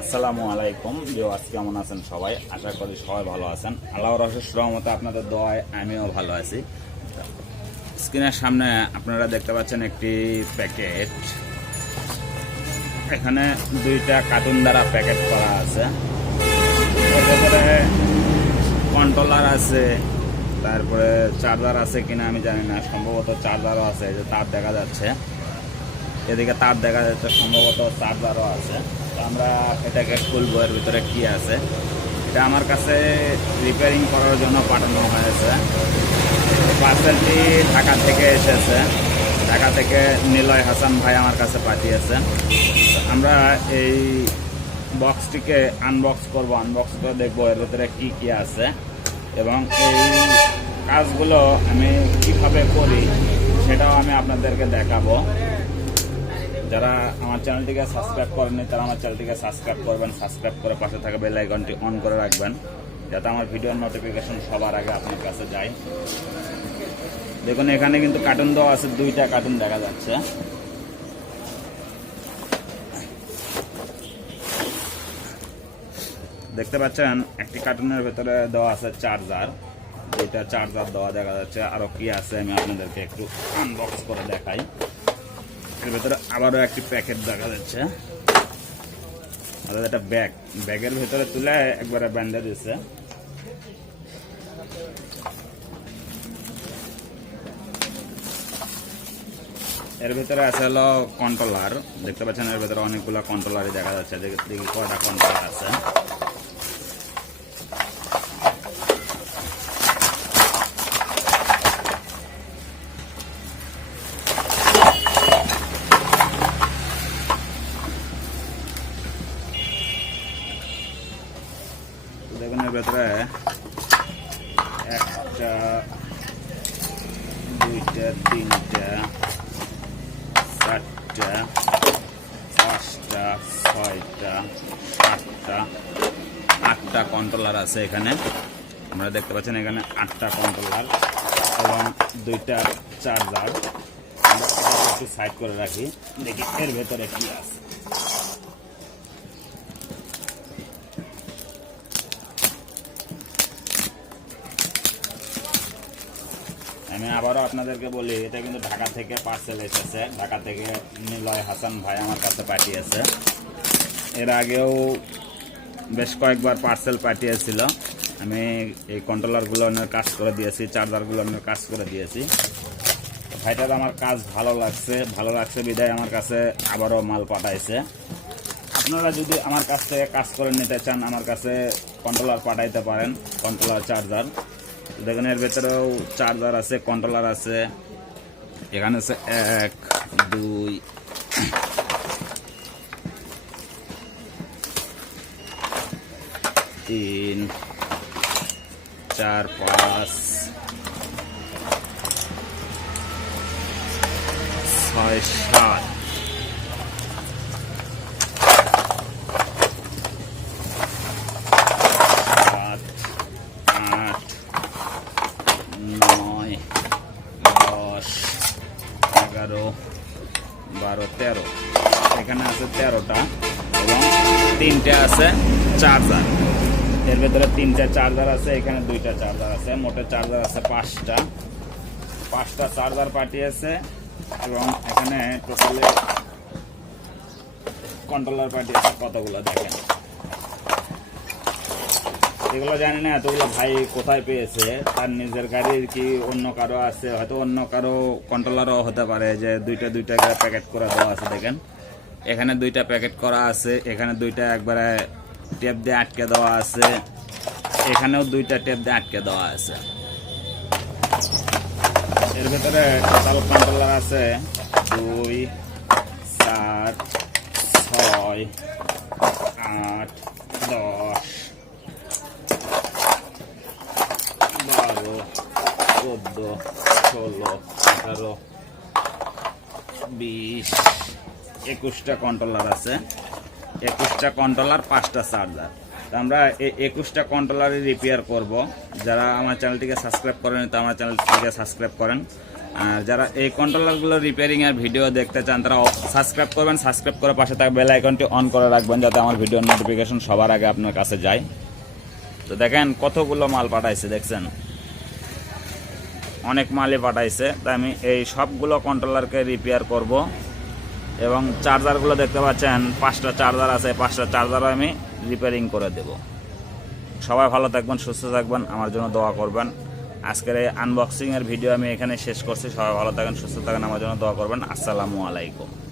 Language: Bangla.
আসসালামু আলাইকুম। ভিউয়ার্স কেমন আছেন সবাই? আশা করি সবাই ভালো আছেন। আল্লাহর রহস্য রহমতে আপনাদের দোয়ায় আমিও ভালো আছি। স্ক্রিনের সামনে আপনারা দেখতে পাচ্ছেন একটি প্যাকেট। এখানে দুইটা কার্টুন দ্বারা প্যাকেট করা আছে। কন্ট্রোলার আছে। তারপরে চার্জার আছে কিনা আমি জানি না। সম্ভবত চার্জারও আছে। যে তার দেখা যাচ্ছে। এদিকে তার দেখা যাচ্ছে। সম্ভবত চার্জারও আছে। আমরা এটাকে খুলবো এর ভিতরে কি আছে। এটা আমার কাছে রিপেয়ারিং করার জন্য পাঠানো হয়েছে। পার্সেলটি ঢাকা থেকে এসেছে। ঢাকা থেকে নিলয় হাসান ভাই আমার কাছে পাঠিয়েছেন তো আমরা এই বক্সটিকে আনবক্স করব আনবক্স করে দেখব এর ভিতরে কী কী আছে। এবং এই কাজগুলো আমি কীভাবে করি সেটাও আমি আপনাদেরকে দেখাবো। যারা আমার চ্যানেলটিকে সাবস্ক্রাইব করেননি, তারা আমার চ্যানেলটিকে সাবস্ক্রাইব করবেন সাবস্ক্রাইব করে পাশে থাকা বেল আইকনটি অন করে রাখবেন, যাতে আমার ভিডিওর নোটিফিকেশন সবার আগে আপনার কাছে যায়। দেখুন, এখানে কিন্তু কার্টুন দেওয়া আছে, দুইটা কার্টুন দেখা যাচ্ছে। দেখতে পাচ্ছেন, একটি কার্টুনের ভেতরে দেওয়া আছে চার্জার দুইটা চার্জার দেওয়া দেখা যাচ্ছে। আরও কি আছে, আমি আপনাদেরকে একটু আনবক্স করে দেখাই। এর ভেতরে আবারও একটি প্যাকেট দেখা যাচ্ছে। অর্থাৎ একটা ব্যাগ। ব্যাগের ভেতরে তুলে একবারে ব্যান্ডে দিচ্ছে এর ভেতরে আছে হলো কন্ট্রোলার দেখতে পাচ্ছেন, এর ভেতরে অনেকগুলো কন্ট্রোলারই দেখা যাচ্ছে। দেখি কয়টা কন্ট্রোলার আছে। এর ভেতরে একটা, দুইটা, তিনটা, চারটা, পাঁচটা, ছয়টা, সাতটা, আটটা কন্ট্রোলার আছে এখানে। আমরা দেখতে পাচ্ছেন এখানে আটটা কন্ট্রোলার এবং দুইটা চার্জার আমরা একটু সাইড করে রাখি, দেখি এর ভেতরে কি আছে। আমি আবারও আপনাদেরকে বলি, এটা কিন্তু ঢাকা থেকে পার্সেল এসেছে। ঢাকা থেকে নিলয় হাসান ভাই আমার কাছে পাঠিয়েছে। এর আগেও বেশ কয়েকবার পার্সেল পাঠিয়েছিল। আমি এই কন্ট্রোলারগুলো কাজ করে দিয়েছি চার্জারগুলো কাজ করে দিয়েছি। ভাইটার আমার কাজ ভালো লাগছে ভালো লাগছে বিদায় আমার কাছে আবারও মাল পাঠাইছে। আপনারা যদি আমার কাছ থেকে কাজ করে নিতে চান, আমার কাছে কন্ট্রোলার পাঠাইতে পারেন কন্ট্রোলার চার্জার দেখেন এর ভেতরেও চার্জার আছে কন্ট্রোলার আছে। এখানে আছে এক, দুই, তিন, চার, পাঁচ, ছয় সাত সাত। এগারো বারো, তেরো। এখানে আছে তেরোটা এবং তিনটে আছে চার্জার। এর ভেতরে তিনটা চার্জার আছে, এখানে দুইটা চার্জার আছে, মোটে চার্জার আছে পাঁচটা। পাঁচটা চার্জার পাঠিয়েছে এবং এখানে টোটালে কন্ট্রোলার পাঠিয়েছে কতগুলো দেখেন। এগুলো জানি না, এতগুলো ভাই কোথায় পেয়েছে, তার নিজের গাড়ির কি অন্য কারও আছে? হয়তো অন্য কারও কন্ট্রোলারও হতে পারে যে দুইটা দুইটা প্যাকেট করে দেওয়া আছে, দেখেন। এখানে দুইটা প্যাকেট করা আছে, এখানে দুইটা একবারে টেপ দিয়ে আটকে দেওয়া আছে, এখানেও দুইটা টেপ দিয়ে আটকে দেওয়া আছে। এর ভেতরে টোটাল কন্ট্রোলার আছে, দুই, চার, ছয়, আট দশ বারো চোদ্দ ষোলো আঠারো বিশ, একুশটা কন্ট্রোলার আছে। একুশটা কন্ট্রোলার পাঁচটা চার্জার তো আমরা এই একুশটা কন্ট্রোলারই রিপেয়ার করব। যারা আমার চ্যানেলটিকে সাবস্ক্রাইব করেন, তো আমার চ্যানেলটিকে সাবস্ক্রাইব করেন। আর যারা এই কন্ট্রোলারগুলো রিপেয়ারিং এর ভিডিও দেখতে চান, তারা সাবস্ক্রাইব করবেন সাবস্ক্রাইব করে পাশে থাকা বেল আইকনটি অন করে রাখবেন, যাতে আমার ভিডিওর নোটিফিকেশন সবার আগে আপনার কাছে যায়। তো দেখেন কতগুলো মাল পাঠাইছে, দেখছেন? অনেক মালই পাঠাইছে। তাই আমি এই সবগুলো কন্ট্রোলারকে রিপেয়ার করব। এবং চার্জারগুলো দেখতে পাচ্ছেন, পাঁচটা চার্জার আছে, পাঁচটা চার্জারও আমি রিপেয়ারিং করে দেব। সবাই ভালো থাকবেন, সুস্থ থাকবেন, আমার জন্য দোয়া করবেন। আজকের এই আনবক্সিংয়ের ভিডিও আমি এখানে শেষ করছি। সবাই ভালো থাকেন, সুস্থ থাকেন, আমার জন্য দোয়া করবেন। আসসালামু আলাইকুম।